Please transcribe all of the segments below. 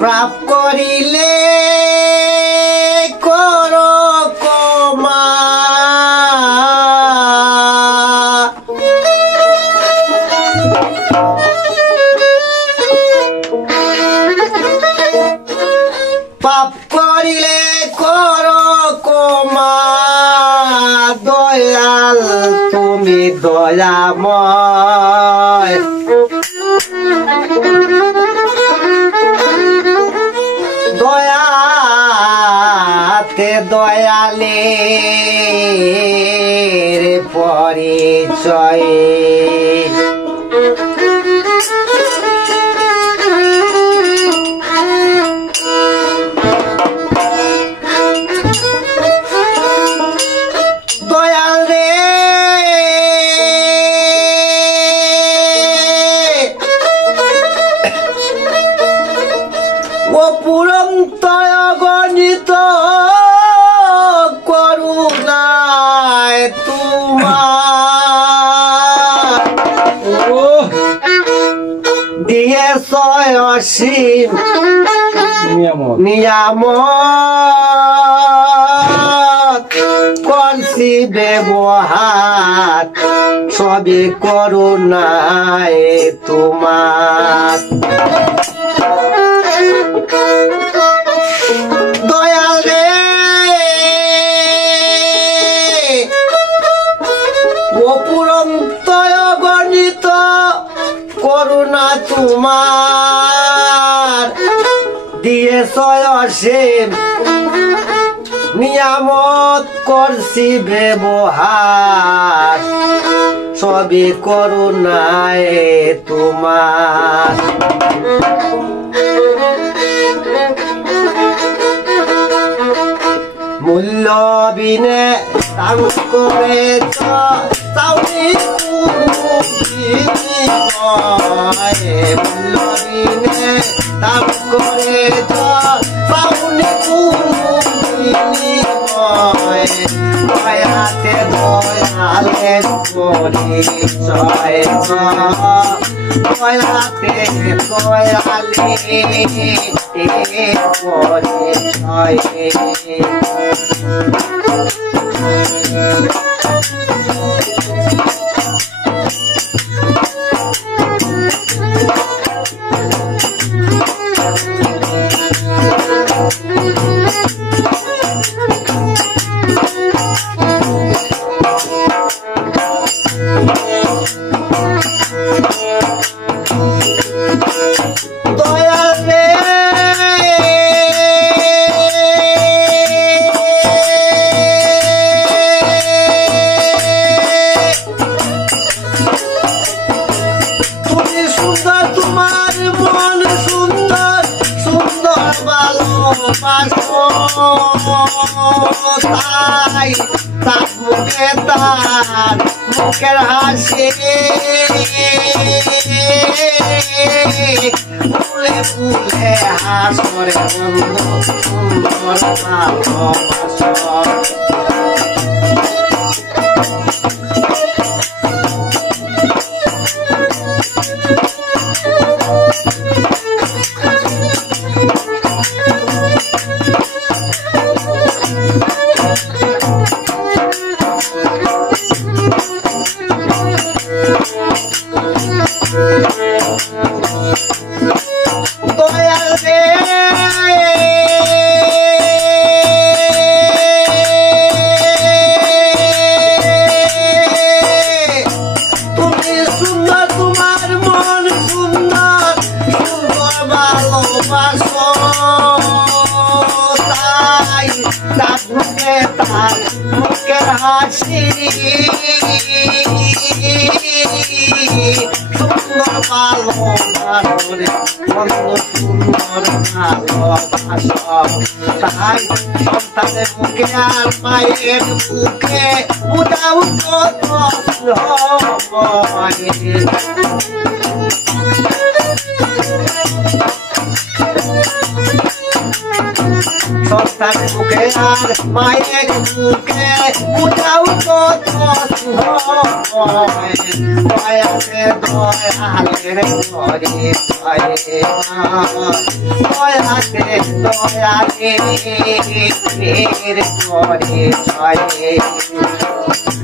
প্রাপ করিলে করো কমা পাপ করিলে করো কমা দয়াল তুমি দয়াময় দয়াতে দয়ালের পরিচয় অপুরন্তয় গণিত করুণায় তোমার দিয়েছ অসীম নিয়ামত করছি ব্যবহার সবই করুণায় তোমার দয়াল রে অপুরন্ত গণিত করুণা তোমার দিয়েছ অসীম নিয়ামত করছি ব্যবহার সবই করুণায় তোমার মূল্য বিনে দান করে চাউনি মূল্য বিনে দান করে চাউনি দয়াতে দয়ালের পরিচয় দয়াতে দয়ালের পরিচয় তাই তার মুখে তার মুখের হাসি ফুলে ফুলে হাসরে বন্ধু সুন্দর ভালোবাসা দয়াল রে তুমি সুন্দর তোমার মন সুন্দর সুন্দর ভালোবাসো তাই তার মুখের হাসি সুন্দর ভালোবাসরে মন্দ সুন্দর ভালোবাসা তাই সন্তানের মুখে আর মায়ের মুখে উদাও কত সন্তানের মুখে আর মায়ের বুকে বুঝাও কত হয় দয়াতে দয়ালের ঘরে দয়াতে দয়ালের ঘরে ছয়ে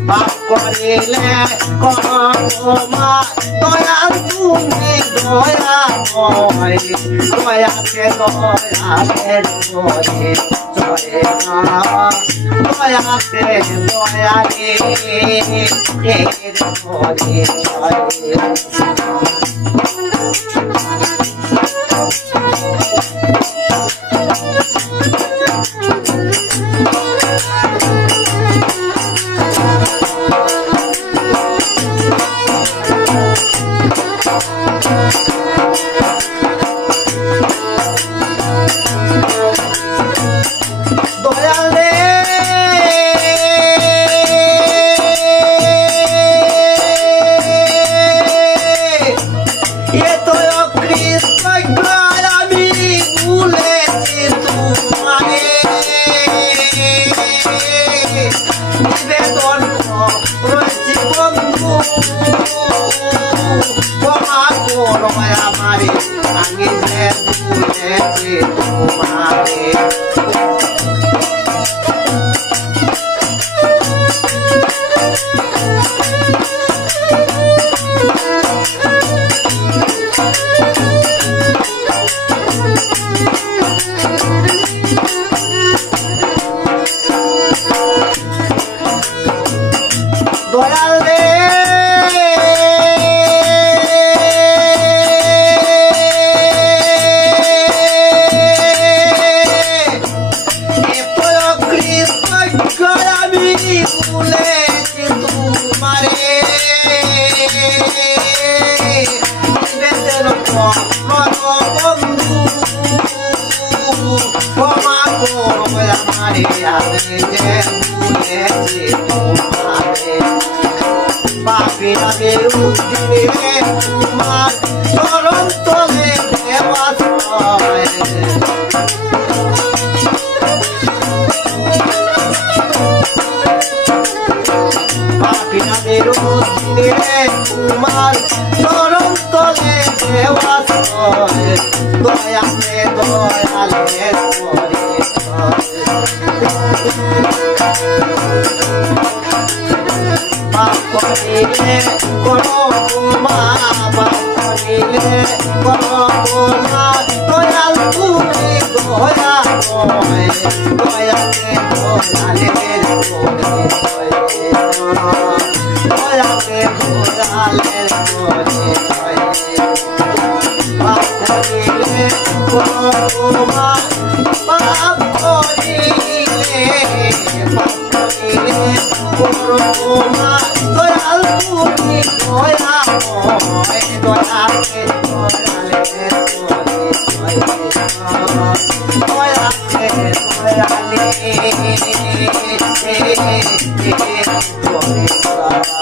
পাপ করিলে ক্ষমা দয়াল তুমি দয়াময় দয়াতে দয়ালের ঘরে ছয়ে দয়াতে দয়ালের ঘরে ছয়ে আমি যে ভুলেছি তোমারে দয়াল রে ভুলেছি তোমারে বন্ধু ক্ষমা করো আমারে আমি যে ভুলেছি তোমারে পাপিয়াদের উদ্দিনে তোমার চরণ তলে দেওয়া পাপিয়াদের উদ্দিনে তোমার চরণ তলে দেওয়া দয়াতে দয়ালের ঘরে পাপ করিলে করো মা পাপ করিলে করো না দয়াল তুমি দয়াময় দয়াতে দয়ালের ঘরে দয়াতে দয়ালের ঘরে পাপ করিলে করো মা পাপ করিলে করো মা দয়াল তুমি দয়াময় দয়াতে দয়ালের ঘরে দয়াতে দয়ালের ঘরে